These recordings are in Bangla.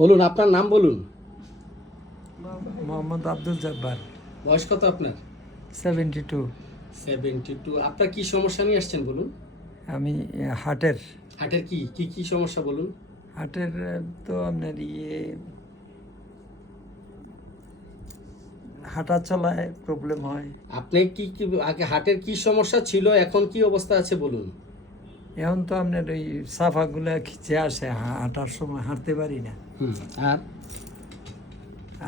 বলুন আপনার নাম বলুন। মোহাম্মদ আব্দুল জব্বার। বয়স কত আপনার? 72। 72। আপনার কি সমস্যা নিয়ে আসছেন বলুন। আমি হার্টের হার্টের কি কি কি সমস্যা বলুন। হার্টের তো আপনার হাঁটা চলায় প্রবলেম হয়। আপনি কি কি আগে হার্টের কি সমস্যা ছিল, এখন কি অবস্থা আছে বলুন। এখন তো আপনার ওই সাফাগুলো খিচে আসে, হাঁটার সময় হাঁটতে পারি না। আর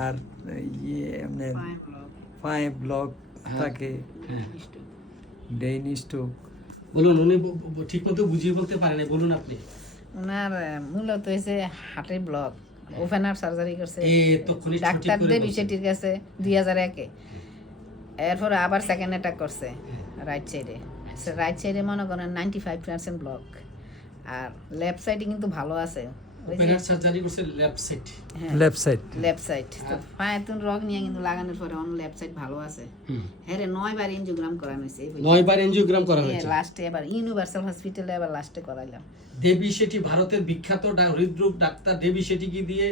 আর আপনার পায়ে ব্লক থাকে, হ্যাঁ ব্রেইন স্ট্রোক। বলুন, উনি ঠিক মতো বুঝিয়ে বলতে পারেন, বলুন আপনি। ওনার মূলত হয়েছে হার্টের ব্লক, ওপেনার সার্জারি করছে তখনই সঠিক ডাক্তার করে দেবী বলছেন। শেঠির কাছে 2001-এ। এরপরে আবার সেকেন্ড অ্যাটাক করছে রাইট সাইডে। রাইট সাইডে মনে করেন 95% ব্লক, আর লেফট সাইডে কিন্তু ভালো আছে। ওই যে ওপেনার সার্জারি করছে left side. Left side left side তো পায়ে তুন রগ নিয়ে কিন্তু লাগানোর পরে অন লেফট সাইড ভালো আছে। হ্যাঁ 9 বার এনজিওগ্রাম করানো হয়েছে। 9 বার এনজিওগ্রাম করা হয়েছে। লাস্টে এবার ইউনিভার্সাল হসপিটালে এবার লাস্টে করাইলাম। দেবী শেঠি ভারতের বিখ্যাত হৃদরোগ ডাক্তার দেবী শেঠিকে দিয়ে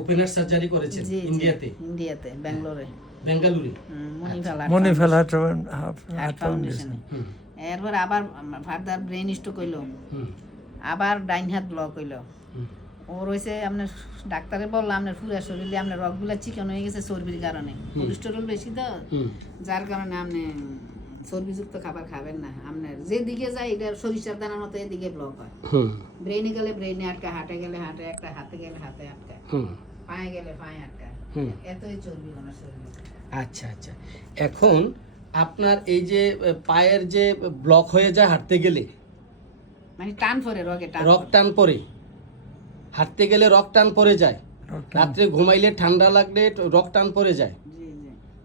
ওপেনার সার্জারি করেছেন ইন্ডিয়াতে ব্যাঙ্গালোরে, বেঙ্গালুরু। মনিফেল heart foundation. এরপর আবার ফার্দার ব্রেন স্ট্রোক হইলো, আবার ডাইন হাত ব্লক হইলো। ওর হয়েছে আপনার ডাক্তারে বললাম আপনার পুরা শরীরে আপনার রগগুলা চিকন হয়ে গেছে চর্বির কারণে, কোলেস্টেরল বেশি তো, যার কারণে আপনি চর্বিযুক্ত খাবার খাবেন না। আপনার যেদিকে যায় এটা সরিষার দানার মতো এদিকে ব্লক হয়। ব্রেনে গেলে ব্রেনে আটকা, হাটে গেলে হাটে একটা, হাতে গেলে হাতে আটকা, পায়ে গেলে পায়ে আটকা, এতই চর্বি ওনার শরীরে। আচ্ছা আচ্ছা, এখন আপনার এই যে পায়ের যে ব্লক হয়ে যায় হাঁটতে গেলে, মানে টান পরে রগে রক টান পরে, হাঁটতে গেলে রক টান পরে যায়, রাত্রে ঘুমাইলে ঠান্ডা লাগলে রক টান পরে যায়,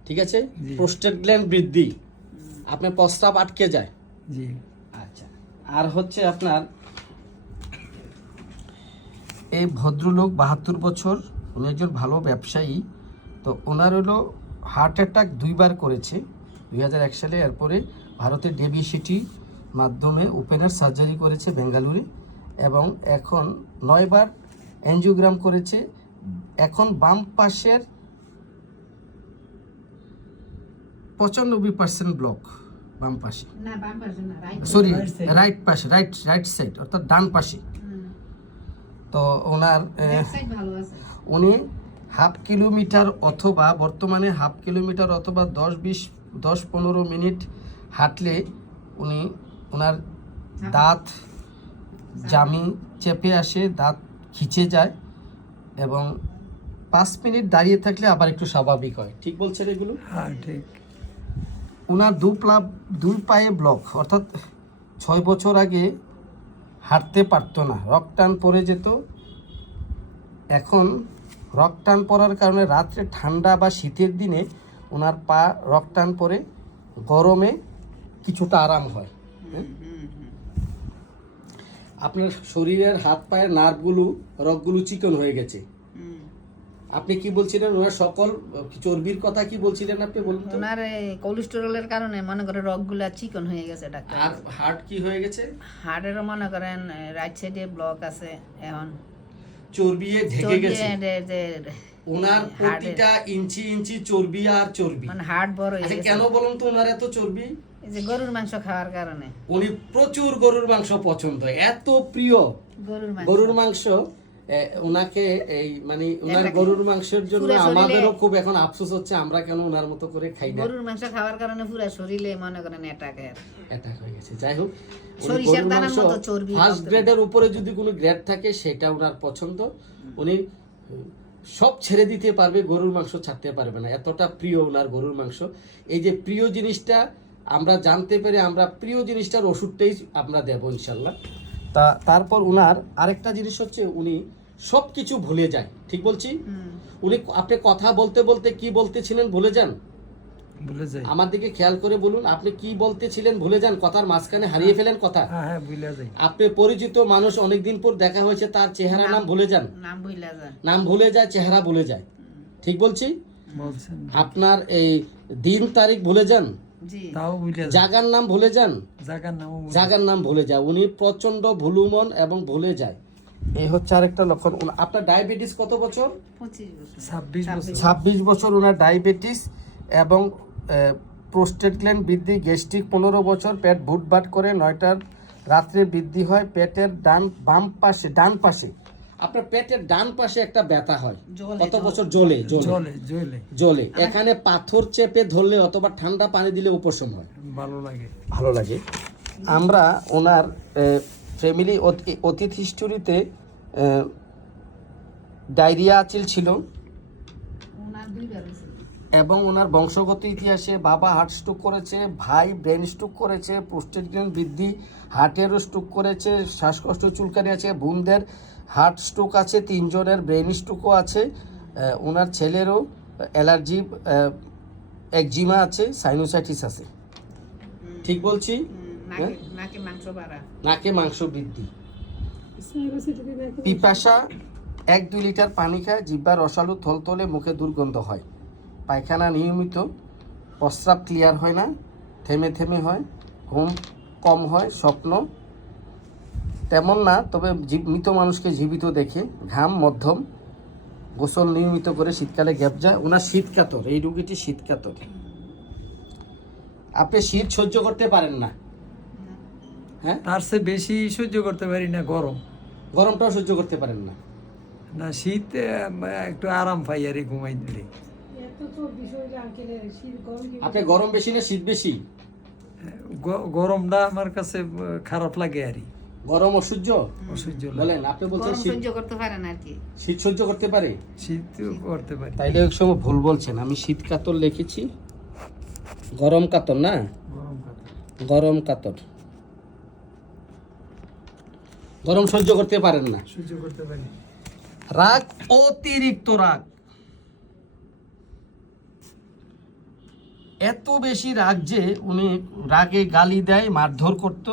ঠিক আছে? প্রোস্টেট গ্ল্যান্ড বৃদ্ধি, আপনার প্রস্রাব আটকে যায়। জি। আচ্ছা, আর হচ্ছে আপনার এই ভদ্রলোক 72 বছর, উনি একজন ভালো ব্যবসায়ী। তো ওনার হলো হার্ট অ্যাটাক 2 বার করেছে 2001 সালে। এরপরে ভারতের দেবী শেঠি মাধ্যমে ওপেনার সার্জারি করেছে বেঙ্গালুরু, এবং এখন 9 বার এনজিওগ্রাম করেছে। এখন বাম পাশের 95% ব্লক, বাম পাশে, না বাম পাশে না, সরি রাইট পাশে, রাইট সাইড অর্থাৎ ডান পাশে। তো ওনার উনি হাফ কিলোমিটার অথবা বর্তমানে হাফ কিলোমিটার অথবা 10-15 মিনিট হাঁটলে ওনার দাঁত জামি চেপে আসে, দাঁত খিচে যায়, এবং 5 মিনিট দাঁড়িয়ে থাকলে আবার একটু স্বাভাবিক হয়। ঠিক বলছেন এগুলো? হ্যাঁ ঠিক। ওনার দুই পায়ে ব্লক, অর্থাৎ 6 বছর আগে হাঁটতে পারতো না, রক্তটান পড়ে যেত। এখন রক্তটান পড়ার কারণে রাত্রে ঠান্ডা বা শীতের দিনে ওনার পা রক্তটান পড়ে, গরমে কিছুটা আরাম হয়। আপনার শরীরের হাত পায়ের নার্ভগুলো, রগগুলো চিকন হয়ে গেছে। আপনি কি বলছিলেন ওনার সকল চর্বির কথা কি বলছিলেন আপনি, বলুন তো? ওনার কোলেস্টেরলের কারণে মনে করে রগগুলা চিকন হয়ে গেছে ডাক্তার। আর হার্ট কি হয়ে গেছে? হার্টেরও মনে করেন রাইট সাইডে ব্লক আছে, এখন চর্বি ঢেকে গেছে। যে ওনার প্রতিটা ইঞ্চি ইঞ্চি চর্বি আর চর্বি, মানে হার্ট বড় হয়ে গেছে। কেন বলুন তো ওনার এত চর্বি? এই যে গরুর মাংস খাওয়ার কারণে। উনি প্রচুর গরুর মাংস পছন্দ, এত প্রিয় গরুর মাংস। ওনাকে এই মানে ওনার গরুর মাংসের জন্য আমাদেরও খুব এখন আফসোস হচ্ছে, আমরা কেন ওনার মতো করে খাই না। গরুর মাংস খাওয়ার কারণে পুরো শরীরে মনে করেন অ্যাটাক হয়ে গেছে। যাই হোক, সরিষার দানার মতো চর্বি, ফার্স্ট গ্রেডের উপরে যদি কোনো গ্রেড থাকে সেটা ওনার পছন্দ। উনি সব ছেড়ে দিতে পারবে, গরুর মাংস ছাড়তে পারবে না, এতটা প্রিয় ওনার গরুর মাংস। এই যে প্রিয় জিনিসটা আমরা জানতে পেরে আমরা প্রিয় জিনিসটার ওষুধটাই আমরা দেবো ইনশাল্লাহ। তারপর ওনার আরেকটা জিনিস হচ্ছে উনি সব কিছু ভুলে যায়। ঠিক বলছি? উনি আপনি কথা বলতে বলতে কি বলতেছিলেন ভুলে যান, ভুলে যাই। আমার দিকে খেয়াল করে বলুন, আপনি কি বলতেছিলেন ভুলে যান, কথার মাঝখানে হারিয়ে ফেলেন কথা। হ্যাঁ ভুলে যাই। আপনি পরিচিত মানুষ, অনেকদিন পর দেখা হয়েছে, তার চেহারা নাম ভুলে যান, নাম ভুলে যায়, চেহারা ভুলে যায়। ঠিক বলছি? আপনার এই দিন তারিখ ভুলে যান, জায়গার নাম ভুলে যান, জায়গার নাম ভুলে যায়। উনি প্রচন্ড ভুলুমন এবং ভুলে যায়। এই হচ্ছে আরেকটা লক্ষণ। আপনার ডায়াবেটিস কত বছর? 25 বছর 26 বছর। 26 বছর ওনার ডায়াবেটিস এবং প্রোস্টেট গ্ল্যান্ড বৃদ্ধি, গ্যাস্ট্রিক 15 বছর, পেট ভুটভাট করে 9টার রাত্রে বৃদ্ধি হয়, পেটের ডান পাশে আপনার পেটের ডান পাশে একটা ব্যথা হয়। জ্বলে, কত বছর? জ্বলে জ্বলে জ্বলে জ্বলে। এখানে পাথর চেপে ধরলে অথবা ঠান্ডা পানি দিলে উপশম হয়। ভালো লাগে। আমরা ওনার ফ্যামিলি অতীত হিস্টোরিতে ডায়রিয়া আচিল ছিল ওনার 2বার হয়েছে। এবং ওনার বংশগত ইতিহাসে বাবা হার্ট স্ট্রোক করেছে, ভাই ব্রেন স্ট্রোক করেছে, প্রোস্টেট গ্ল্যান্ড বৃদ্ধি, হার্টেরও স্ট্রোক করেছে, শ্বাসকষ্ট চুলকানি আছে, বোনদের হার্ট স্ট্রোক আছে, 3 জনের ব্রেন স্ট্রোকও আছে, ওনার ছেলেরও অ্যালার্জি, একজিমা আছে, সাইনোসাইটিস আছে। ঠিক বলছি? নাকে মাংস বাড়া, নাকে মাংস বৃদ্ধি, পিপাসা, 1-2 লিটার পানি খায়, জিহ্বা রসালো, থলথলে, মুখে দুর্গন্ধ হয়, পায়খানা নিয়মিত, প্রস্রাব ক্লিয়ার হয় না, থেমে থেমে হয়, ঘুম কম হয়, স্বপ্ন তেমন না, তবে মৃত মানুষকে জীবিত দেখে, ঘাম মধ্যম, গোসল নিয়মিত করে, শীতকালে গ্যাপ যায়। ওনার শীতকাতর, এই রোগীটি শীতকাতর। আপনি শীত সহ্য করতে পারেন না? হ্যাঁ, তার চেয়ে বেশি সহ্য করতে পারি না গরম। গরমটাও সহ্য করতে পারেন না? না, শীত একটু আরাম পাই আর ঘুমাই দিলে। আপনি গরম বেশি না শীত বেশি? গরমটা আমার কাছে খারাপ লাগে আর গরম অসহ্য অসহ্য লাগে। বলেন? আপনি বলছেন গরম শীত সহ্য করতে পারে না আর কি। শীত সহ্য করতে পারে? শীত করতে পারি। তাইলে এক সময় ভুল বলছেন, আমি শীত কাতর লিখেছি, গরম কাতর না, গরম কথা। গরম কাতর। গরম সহ্য করতে পারেন না। সহ্য করতে পারি। রাগ, অতিরিক্ত রাগ, এত বেশি রাগ যে উনি রাগে গালি দেয়, মারধর করত,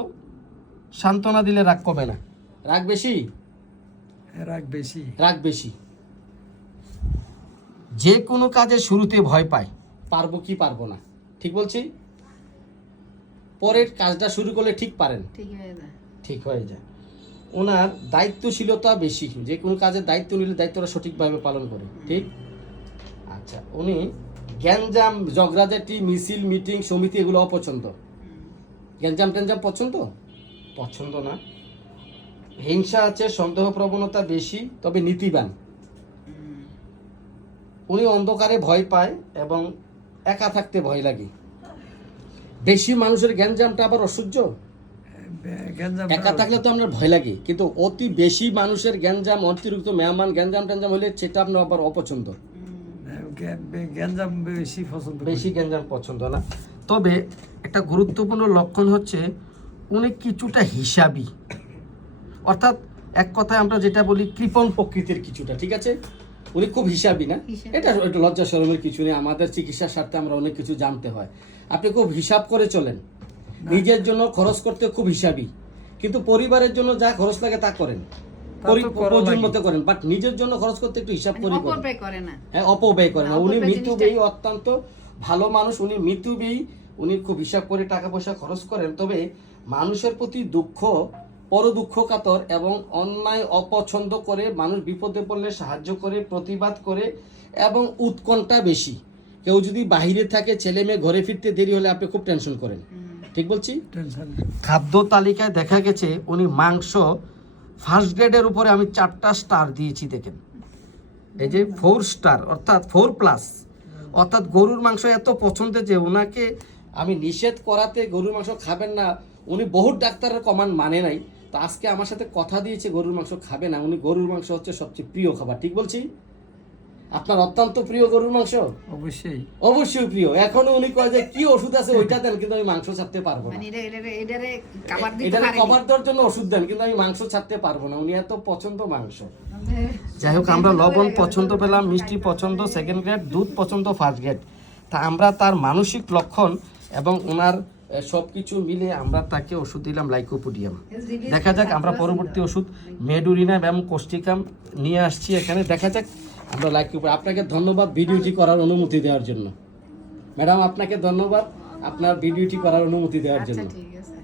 সান্ত্বনা দিলে রাগ কমে না। রাগ বেশি? রাগ বেশি। রাগ বেশি। যে কোনো কাজের শুরুতে ভয় পায়, পারবো কি পারবো না। ঠিক বলছি? পরের কাজটা শুরু করলে ঠিক পারেন, ঠিক হয়ে যায়। ঠিক হয়ে যায়। ওনার দায়িত্বশীলতা বেশি, যে কোনো কাজের দায়িত্ব নিলে দায়িত্বটা সঠিকভাবে পালন করে। ঠিক? আচ্ছা, উনি গ্যাঞ্জাম, ঝগড়াঝাটি, মিছিল, মিটিং, সমিতি এগুলো অপছন্দ। গ্যাঞ্জাম ট্যাঞ্জাম পছন্দ? পছন্দ না। হিংসা আছে, সন্দেহ প্রবণতা বেশি, তবে নীতিবান। উনি অন্ধকারে ভয় পায় এবং একা থাকতে ভয় লাগে। বেশি মানুষের গ্যাঞ্জামটা আবার অসহ্য। একা থাকলে তো আপনার ভয় লাগে, কিন্তু অতি বেশি মানুষের গ্যাঞ্জাম, অতিরিক্ত মেহমান, গ্যাঞ্জাম ট্যাঞ্জাম হলে সেটা আপনার আবার অপছন্দ। গ্যাঞ্জাম বেশি পছন্দ। বেশি গ্যাঞ্জাম পছন্দ না। তবে একটা গুরুত্বপূর্ণ লক্ষণ হচ্ছে উনি কিছুটা হিসাবী, অর্থাৎ এক কথায় আমরা যেটা বলি কৃপণ প্রকৃতির কিছুটা। ঠিক আছে? উনি খুব হিসাবী না, এটা একটু লজ্জা শরমের কিছু নেই। আমাদের চিকিৎসার স্বার্থে আমরা অনেক কিছু জানতে হয়। আপনি খুব হিসাব করে চলেন, নিজের জন্য খরচ করতে খুব হিসাবী, কিন্তু পরিবারের জন্য যা খরচ লাগে তা করেন, প্রয়োজন মতো করেন, বাট নিজের জন্য খরচ করতে একটু হিসাব করে করেন। অপব্যয় করে না। হ্যাঁ, অপব্যয় করে না। উনি মিতব্যয়ী, অত্যন্ত ভালো মানুষ। উনি মিতব্যয়ী, উনি খুব হিসাব করে টাকা পয়সা খরচ করেন। তবে মানুষের প্রতি দুঃখ, পর দুঃখ কাতর এবং অন্যায় অপছন্দ করে, মানুষ বিপদে পড়লে সাহায্য করে, প্রতিবাদ করে এবং উৎকণ্ঠা বেশি। কেউ যদি বাহিরে থাকে, ছেলে মেয়ে ঘরে ফিরতে দেরি হলে আপনি খুব টেনশন করেন। ঠিক বলছি? খাদ্য তালিকায় দেখা গেছে উনি মাংস ফার্স্ট গ্রেডের উপরে আমি 4টা স্টার দিয়েছি। দেখেন, এই যে 4 স্টার অর্থাৎ 4+, অর্থাৎ গরুর মাংস এত পছন্দের যে ওনাকে আমি নিষেধ করাতে গরুর মাংস খাবেন না, উনি বহুত ডাক্তারের কমান্ড মানে নাই, তো আজকে আমার সাথে কথা দিয়েছে গরুর মাংস খাবে না। উনি গরুর মাংস হচ্ছে সবচেয়ে প্রিয় খাবার। ঠিক বলছি? আপনার অত্যন্ত প্রিয় গরুর মাংস? অবশ্যই অবশ্যই প্রিয়। এখনো উনি কয় যে কি ওষুধ আছে ওইটা দেন, কিন্তু আমি মাংস ছাড়তে পারবো না। মানে এটারে কভার দিতে এটারে পারে। কভার দেওয়ার জন্য ওষুধ দেন, কিন্তু আমি মাংস ছাড়তে পারবো না। উনি এত পছন্দ মাংস। যাই হোক, আমরা লবণ পছন্দ পেলাম, মিষ্টি পছন্দ 2nd গ্রেড, দুধ পছন্দ 1st গ্রেড। তা আমরা তার মানসিক লক্ষণ এবং ওনার সব কিছু মিলে আমরা তাকে ওষুধ দিলাম লাইকোপোডিয়াম। দেখা যাক, আমরা পরবর্তী ওষুধ মেডুরিনাম এবং কোস্টিকাম নিয়ে আসছি এখানে। দেখা যাক আমরা লাইকোপোডিয়াম। আপনাকে ধন্যবাদ ভিডিওটি করার অনুমতি দেওয়ার জন্য। ম্যাডাম, আপনাকে ধন্যবাদ আপনার ভিডিওটি করার অনুমতি দেওয়ার জন্য। ঠিক আছে।